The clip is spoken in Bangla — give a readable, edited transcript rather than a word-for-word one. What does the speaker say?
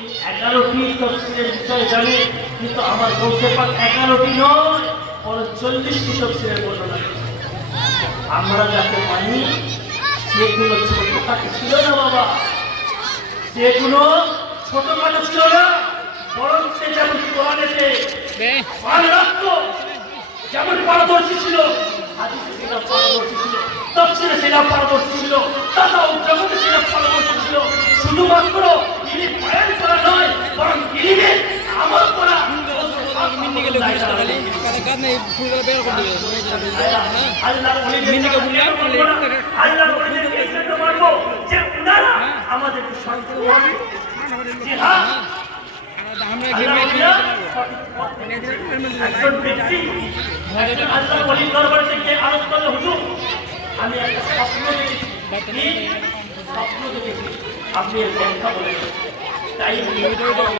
11টি তাফসীরের বিষয় জানি, কিন্তু আমার গৌসে পাক 11টি নয় বরং 40টি তাফসীরের বর্ণনা দিয়েছেন। আমরা যাকে মানি সেগুলো ছোটখাটো ছিল না বাবা, সেগুলো ছোটখাটো ছিল না, বরং সে যেমন কোরআনেতে মান রাখতো, যেমন পারদর্শী ছিল, হাদিসে সেটা পারদর্শী ছিল, তাফসীরে সেটা পারদর্শী ছিল, তাসাউফ জগতে সেটা পারদর্শী ছিল। শুধুমাত্র ইলম বয়ান করা নয়, বরং ইলমে আমল করা। আল্লাহর ওলিদেরকে এই জন্য মানবো যে উনারা আমাদেরকে শান্তি দেন। জি হ্যাঁ, একজন ব্যক্তি আল্লাহর ওলির দরবারে থেকে আরজ করলে, হুজুর আমি একটা স্বপ্ন দেখেছি, স্বপ্ন দেখেছি, আপনি এর ব্যাখ্যা বলেন। তাই